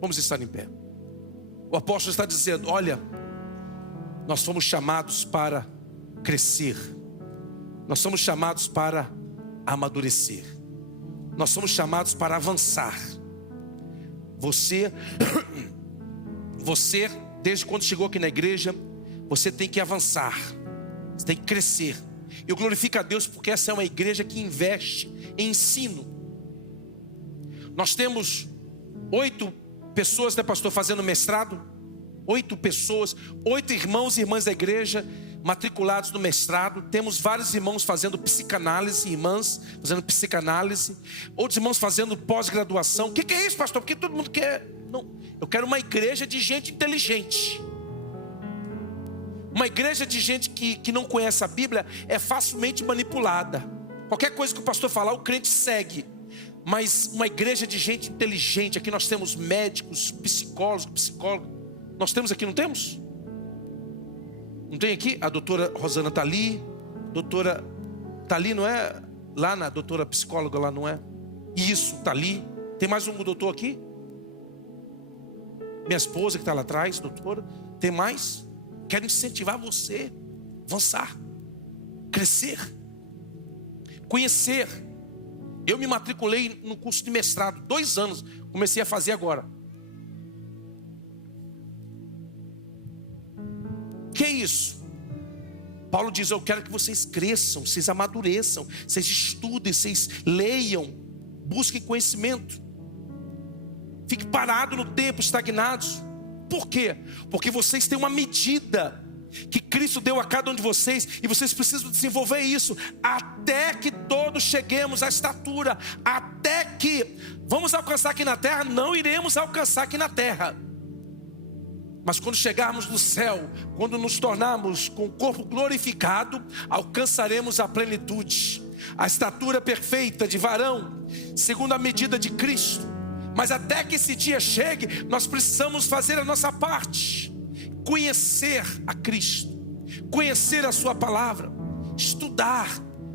Vamos estar em pé. O apóstolo está dizendo: olha, nós fomos chamados para crescer. Nós somos chamados para amadurecer. Nós somos chamados para avançar. Você, desde quando chegou aqui na igreja, você tem que avançar. Você tem que crescer. Eu glorifico a Deus porque essa é uma igreja que investe em ensino. Nós temos 8 pessoas, né, pastor, fazendo mestrado. 8 pessoas, 8 irmãos e irmãs da igreja matriculados no mestrado. Temos vários irmãos fazendo psicanálise, irmãs fazendo psicanálise, outros irmãos fazendo pós-graduação. O que é isso, pastor? Porque todo mundo quer. Não, eu quero uma igreja de gente inteligente. Uma igreja de gente que não conhece a Bíblia é facilmente manipulada. Qualquer coisa que o pastor falar, o crente segue. Mas uma igreja de gente inteligente. Aqui nós temos médicos, psicólogos. Nós temos aqui, não temos? Não tem aqui? A doutora Rosana está ali. Doutora está ali, não é? Lá na doutora psicóloga, lá não é? Isso, está ali. Tem mais um doutor aqui? Minha esposa que está lá atrás, doutora. Tem mais? Quero incentivar você a avançar, crescer, conhecer. Eu me matriculei no curso de mestrado, 2 anos, comecei a fazer agora. Que é isso? Paulo diz: eu quero que vocês cresçam, vocês amadureçam, vocês estudem, vocês leiam, busquem conhecimento. Fique parado no tempo, estagnados. Por quê? Porque vocês têm uma medida que Cristo deu a cada um de vocês, e vocês precisam desenvolver isso, até que todos cheguemos à estatura, até que vamos alcançar aqui na terra, não iremos alcançar aqui na terra. Mas quando chegarmos no céu, quando nos tornarmos com o corpo glorificado, alcançaremos a plenitude, a estatura perfeita de varão, segundo a medida de Cristo. Mas até que esse dia chegue, nós precisamos fazer a nossa parte, conhecer a Cristo, conhecer a sua palavra, estudar,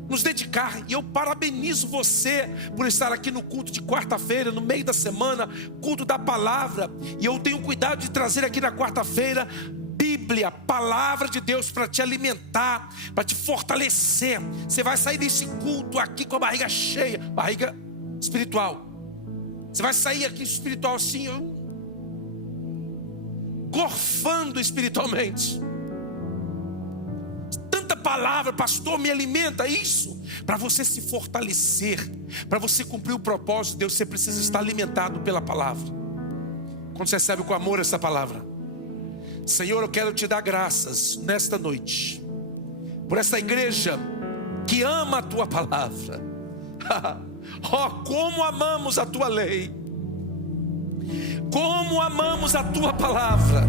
nos dedicar. E eu parabenizo você por estar aqui no culto de quarta-feira, no meio da semana, culto da palavra. E eu tenho cuidado de trazer aqui na quarta-feira Bíblia, palavra de Deus, para te alimentar, para te fortalecer. Você vai sair desse culto aqui com a barriga cheia, barriga espiritual. Você vai sair aqui espiritual assim, gorfando espiritualmente. Tanta palavra, pastor, me alimenta. Isso, para você se fortalecer, para você cumprir o propósito de Deus, você precisa estar alimentado pela palavra. Quando você recebe com amor essa palavra: Senhor, eu quero te dar graças nesta noite por essa igreja que ama a tua palavra. Oh, como amamos a tua lei, como amamos a tua palavra.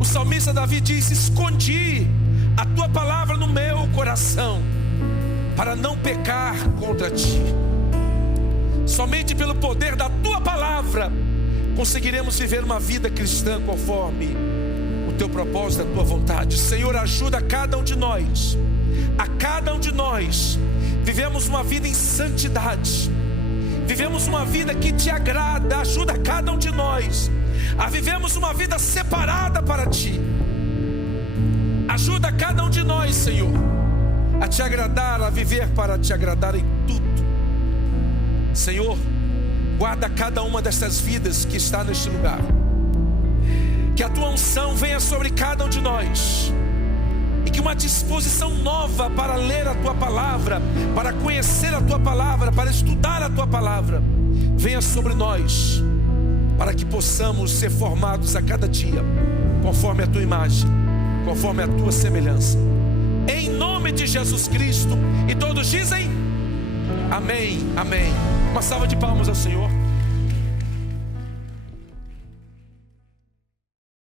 O salmista Davi diz: escondi a tua palavra no meu coração, para não pecar contra ti. Somente pelo poder da tua palavra conseguiremos viver uma vida cristã conforme o teu propósito, a tua vontade. Senhor, ajuda a cada um de nós, vivemos uma vida em santidade, vivemos uma vida que te agrada. Ajuda cada um de nós a vivemos uma vida separada para ti. Ajuda cada um de nós, Senhor, a te agradar, a viver para te agradar em tudo. Senhor, guarda cada uma dessas vidas que está neste lugar. Que a tua unção venha sobre cada um de nós, e que uma disposição nova para ler a tua palavra, para conhecer a tua palavra, para estudar a tua palavra, venha sobre nós, para que possamos ser formados a cada dia conforme a tua imagem, conforme a tua semelhança. Em nome de Jesus Cristo. E todos dizem amém, amém. Uma salva de palmas ao Senhor.